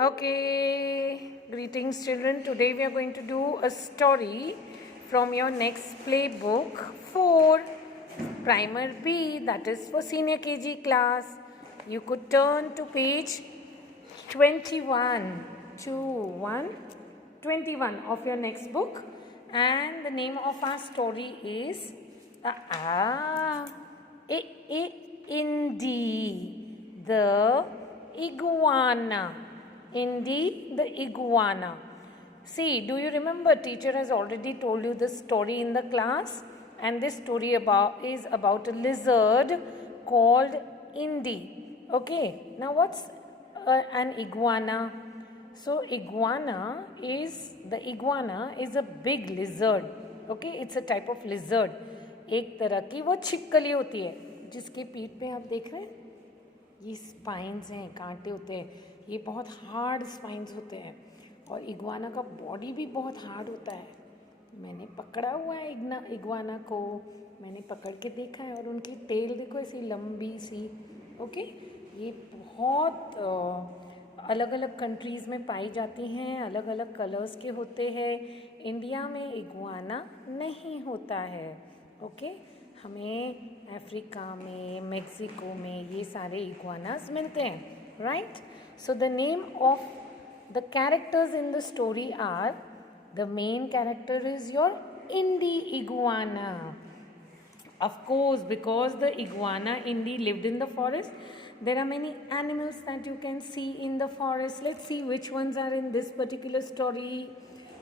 Okay, greetings children. Today we are going to do a story from your next playbook for Primer B, that is for Senior KG class. You could turn to page 21 of your next book, and the name of our story is Indy the iguana. Indy the iguana. See, do you remember teacher has already told you the story in the class, and this story is about a lizard called Indy. Okay, now what's an iguana? So iguana is a big lizard. Okay, it's a type of lizard. एक तरह की वो छिपकली होती है जिसके पीठ पे आप देख रहे हैं ये स्पाइन्स हैं, कांटे होते हैं, ये बहुत हार्ड स्पाइन्स होते हैं और इग्वाना का बॉडी भी बहुत हार्ड होता है. मैंने पकड़ा हुआ है इग्वाना को, मैंने पकड़ के देखा है और उनकी टेल देखो ऐसी लंबी सी. ओके, ये बहुत अलग अलग कंट्रीज़ में पाई जाती हैं, अलग अलग कलर्स के होते हैं. इंडिया में इग्वाना नहीं होता है. ओके, हमें अफ्रीका में, मेक्सिको में ये सारे इग्वानास मिलते हैं. Right, so the name of the characters in the story are, the main character is your Indy iguana. Of course, because the iguana Indy lived in the forest, there are many animals that you can see in the forest. Let's see which ones are in this particular story.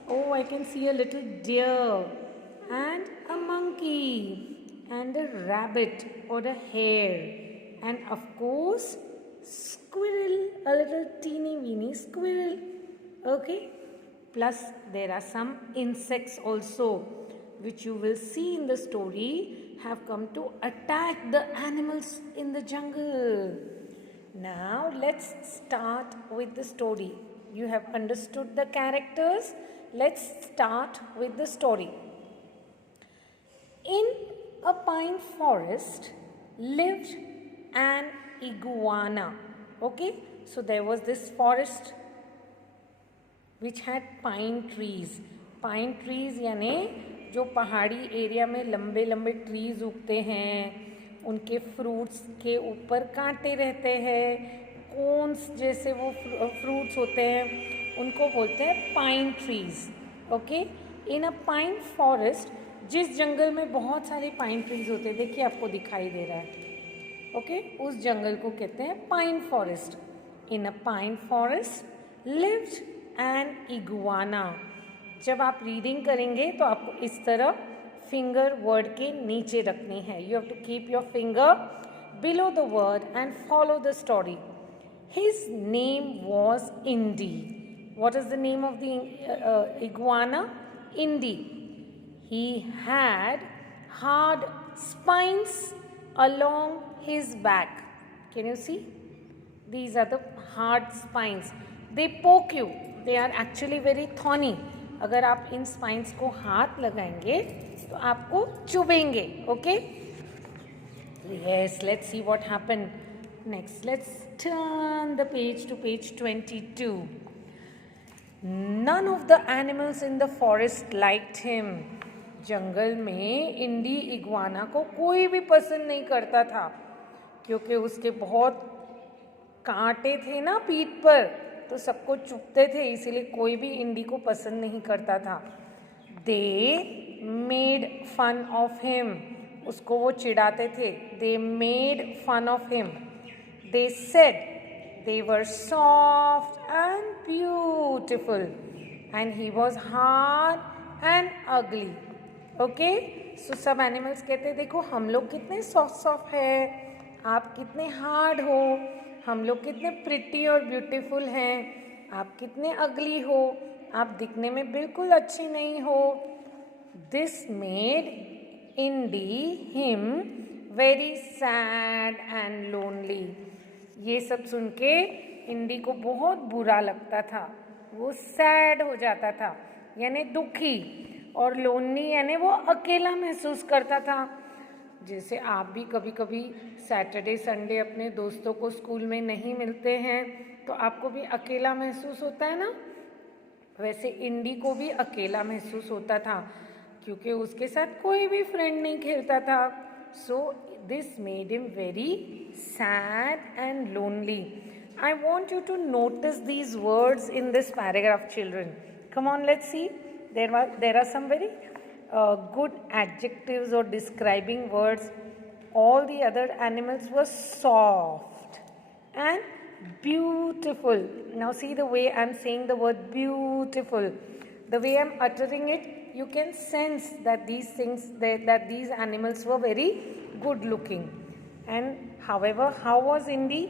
Oh, I can see a little deer and a monkey and a rabbit or a hare, and of course squirrel, a little teeny weeny squirrel. Okay, plus there are some insects also which you will see in the story have come to attack the animals in the jungle. Now let's start with the story. You have understood the characters. Let's start with the story. In a pine forest lived an iguana. Okay, so there was this forest which had pine trees. Pine trees यानी जो पहाड़ी area में लंबे लंबे trees उगते हैं, उनके fruits के ऊपर कांटे रहते हैं, कोन्स जैसे वो फ्रूट्स होते हैं, उनको बोलते हैं pine trees. Okay, in a pine forest, जिस जंगल में बहुत सारे पाइन ट्रीज होते हैं, देखिए आपको दिखाई दे रहा है. ओके, उस जंगल को कहते हैं pine forest. In a pine forest lived an iguana. जब आप रीडिंग करेंगे तो आपको इस तरह फिंगर वर्ड के नीचे रखनी है. You have to keep your finger below the word and follow the story. His name was Indy. What is the name of the iguana? Indy. He had hard spines along his back. Can you see? These are the hard spines. They poke you. They are actually very thorny. अगर आप इन spines को हाथ लगाएंगे तो आपको चुभेंगे. Okay, yes, let's see what happened next. Let's turn the page to page 22. None of the animals in the forest liked him. जंगल में इंडी iguana को कोई भी पसंद नहीं करता था क्योंकि उसके बहुत कांटे थे ना पीठ पर, तो सबको चुभते थे, इसीलिए कोई भी इंडी को पसंद नहीं करता था. They made fun of him. उसको वो चिढ़ाते थे. They made fun of him. They said they were soft and beautiful and he was hard and ugly. Okay, so सब एनिमल्स कहते देखो हम लोग कितने सॉफ्ट है, आप कितने हार्ड हो, हम लोग कितने प्रिटी और ब्यूटीफुल हैं, आप कितने अगली हो, आप दिखने में बिल्कुल अच्छी नहीं हो. This made Indy him very sad and lonely. ये सब सुन के इंडी को बहुत बुरा लगता था. वो सैड हो जाता था यानी दुखी, और लोनली यानी वो अकेला महसूस करता था. जैसे आप भी कभी कभी सैटरडे संडे अपने दोस्तों को स्कूल में नहीं मिलते हैं तो आपको भी अकेला महसूस होता है ना, वैसे इंडी को भी अकेला महसूस होता था क्योंकि उसके साथ कोई भी फ्रेंड नहीं खेलता था. So this made him very sad and lonely. I want you to notice these words in this paragraph, children. Come on, let's see. There are some very good adjectives or describing words. All the other animals were soft and beautiful. Now see the way I'm saying the word beautiful. The way I'm uttering it, you can sense that these things, that these animals were very good looking. And however, how was Indy?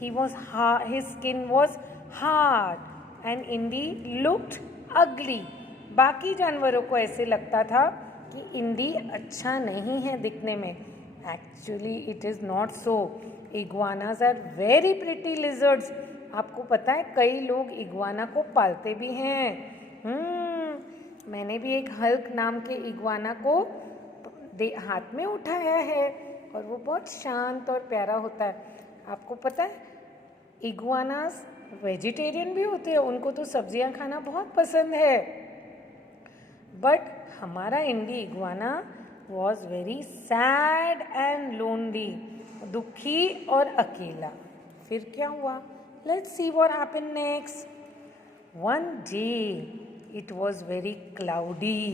He was hard, his skin was hard and Indy looked ugly. बाकी जानवरों को ऐसे लगता था कि इंडी अच्छा नहीं है दिखने में. Actually it is not so. Iguanas are very pretty lizards. आपको पता है कई लोग इग्वाना को पालते भी हैं. मैंने भी एक हल्क नाम के इग्वाना को हाथ में उठाया है और वो बहुत शांत और प्यारा होता है. आपको पता है इग्वानास वेजिटेरियन भी होते हैं, उनको तो सब्जियां खाना बहुत पसंद है. बट हमारा Indie iguana was very sad and lonely, दुखी और अकेला. फिर क्या हुआ? Let's see what happened next. One day it was very cloudy.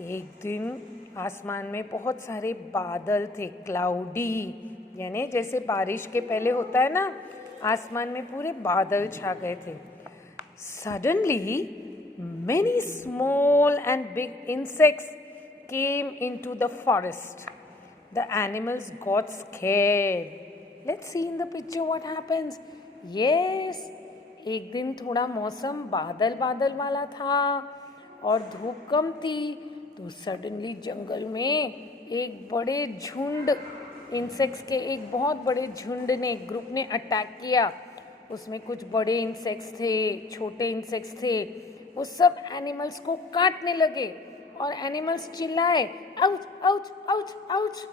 एक दिन आसमान में बहुत सारे बादल थे. क्लाउडी यानी जैसे बारिश के पहले होता है ना, आसमान में पूरे बादल छा गए थे. Suddenly many small and big insects came into the forest. The animals got scared. Let's see in the picture what happens. Yes, एक दिन थोड़ा मौसम बादल बादल वाला था और धूप कम थी, तो सडनली जंगल में एक बड़े झुंड इंसेक्ट्स के एक बहुत बड़े झुंड ने, ग्रुप ने अटैक किया. उसमें कुछ बड़े इंसेक्ट्स थे, छोटे इंसेक्ट्स थे. वो सब एनिमल्स को काटने लगे और एनिमल्स चिल्लाए आउच आउच आउच आउच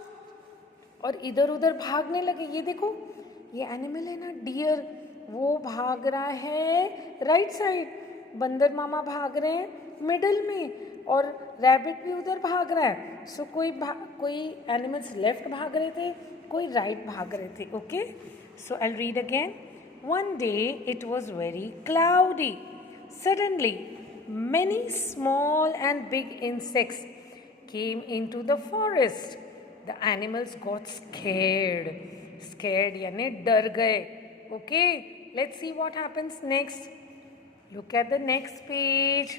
और इधर उधर भागने लगे. ये देखो, ये एनिमल है ना डियर, वो भाग रहा है राइट साइड, बंदर मामा भाग रहे हैं मिडल में और रैबिट भी उधर भाग रहा है. सो कोई एनिमल्स लेफ्ट भाग रहे थे, कोई राइट भाग रहे थे. Okay, so I read again. One day it was very cloudy. Suddenly many small and big insects came into the forest. The animals got scared. Scared यानी डर गए. Okay, let's see what happens next. Look at the next page.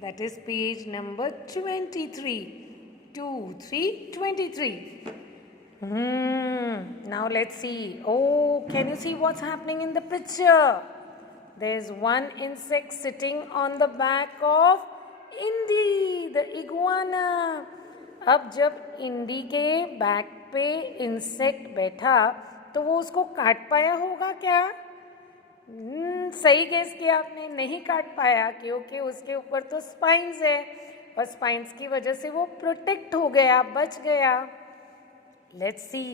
That is page number 23. 23. Now let's see. Oh, can you see what's happening in the picture? There's one insect sitting on the back of Indy, the iguana. अब जब इंडी के back पे insect बैठा तो वो उसको काट पाया होगा क्या? सही गेस किया आपने, नहीं काट पाया क्योंकि उसके ऊपर तो स्पाइन्स है और स्पाइन्स की वजह से वो प्रोटेक्ट हो गया, बच गया. Let's see.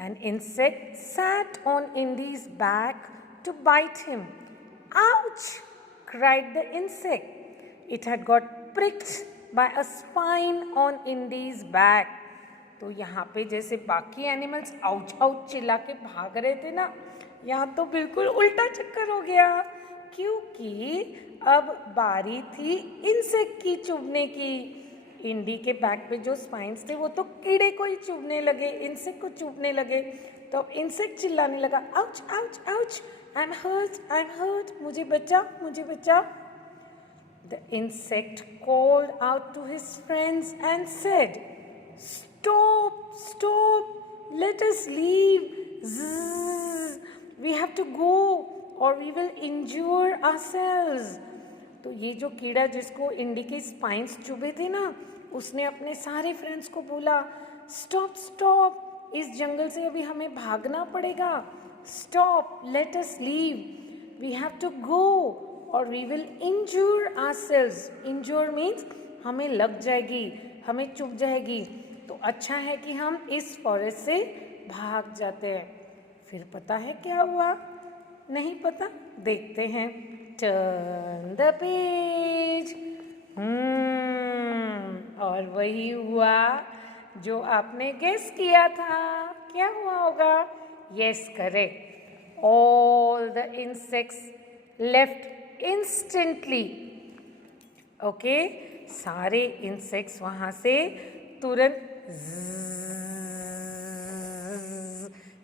An insect sat on Indy's back to bite him. Ouch! cried the insect. It had got pricked by a spine on Indy's back. तो यहाँ पे जैसे बाकी एनिमल्स आउच आउच चिल्ला के भाग रहे थे ना, यहाँ तो बिल्कुल उल्टा चक्कर हो गया क्योंकि अब बारी थी इंसेक्ट की चुभने की. इंडी के बैक पे जो स्पाइन्स थे वो तो कीड़े को ही चुभने लगे, इंसेक्ट को चुभने लगे. तो अब इंसेक्ट चिल्लाने लगा ouch ouch ouch, I am hurt, मुझे बचाओ, मुझे बचाओ. The insect called out to his friends and said stop, let us leave. Zzz, we have to go or we will injure ourselves. तो ये जो कीड़ा जिसको इंडी के स्पाइन्स चुभे थे ना, उसने अपने सारे फ्रेंड्स को बोला स्टॉप, इस जंगल से अभी हमें भागना पड़ेगा. Stop, let us leave, we have to go और we will injure ourselves. Injure means हमें लग जाएगी, हमें चुभ जाएगी, तो अच्छा है कि हम इस फॉरेस्ट से भाग जाते हैं. फिर पता है क्या हुआ? नहीं पता? देखते हैं। Turn the page. और वही हुआ जो आपने गेस किया था। क्या हुआ होगा? Yes, correct. All the insects left instantly. Okay, सारे इंसेक्ट्स वहाँ से तुरंत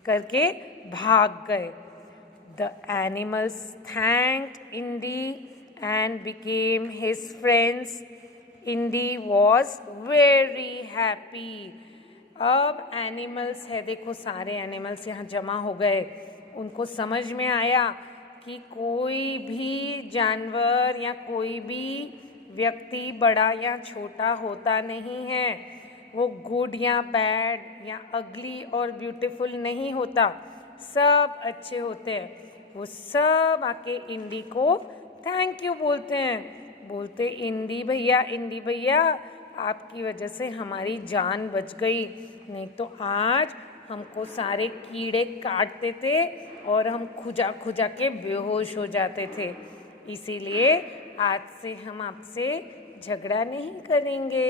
करके भाग गए। The animals thanked Indy and became his friends. Indy was very happy. अब एनिमल्स है, देखो सारे एनिमल्स यहाँ जमा हो गए। उनको समझ में आया कि कोई भी जानवर या कोई भी व्यक्ति बड़ा या छोटा होता नहीं है। वो गुड या बैड या अगली और ब्यूटीफुल नहीं होता, सब अच्छे होते हैं। वो सब आके इंडी को थैंक यू बोलते हैं। बोलते इंडी भैया आपकी वजह से हमारी जान बच गई, नहीं तो आज हमको सारे कीड़े काटते थे और हम खुजा खुजा के बेहोश हो जाते थे। इसीलिए आज से हम आपसे झगड़ा नहीं करेंगे,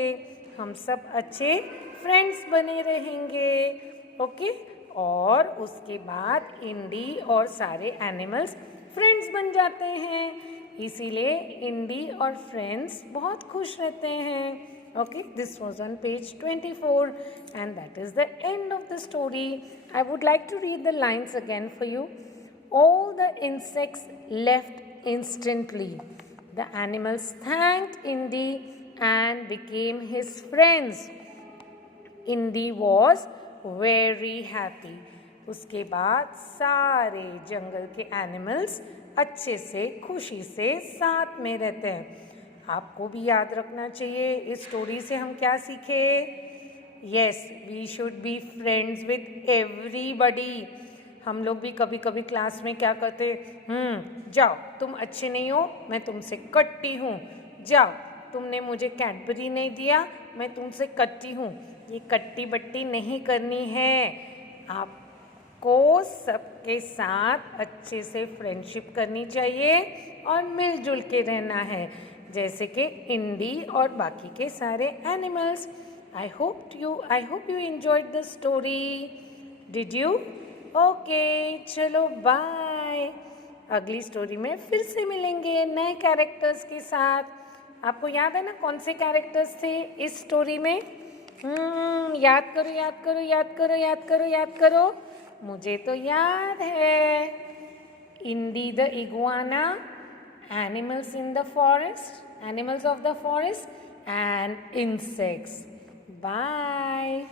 हम सब अच्छे फ्रेंड्स बने रहेंगे। ओके, और उसके बाद इंडी और सारे एनिमल्स फ्रेंड्स बन जाते हैं। इसीलिए इंडी और फ्रेंड्स बहुत खुश रहते हैं। Okay, this was on page 24 and that is the end of the story. I would like to read the lines again for you. All the insects left instantly. The animals thanked Indy and became his friends. Indy was very happy. उसके बाद सारे जंगल के animals अच्छे से खुशी से साथ में रहते हैं। आपको भी याद रखना चाहिए इस स्टोरी से हम क्या सीखे। Yes, we should be friends with everybody. हम लोग भी कभी कभी क्लास में क्या करते, जाओ तुम अच्छे नहीं हो, मैं तुमसे कट्टी हूँ। जाओ, तुमने मुझे कैडबरी नहीं दिया, मैं तुमसे कट्टी हूँ। ये कट्टी बट्टी नहीं करनी है। आपको सबके साथ अच्छे से फ्रेंडशिप करनी चाहिए और मिलजुल के रहना है, जैसे कि इंडी और बाकी के सारे animals. I hope you enjoyed the story. Did you? Okay, चलो बाय। अगली स्टोरी में फिर से मिलेंगे नए कैरेक्टर्स के साथ। आपको याद है ना कौन से कैरेक्टर्स थे इस स्टोरी में? याद करो। मुझे तो याद है। Indie the iguana, animals of the forest and insects. Bye.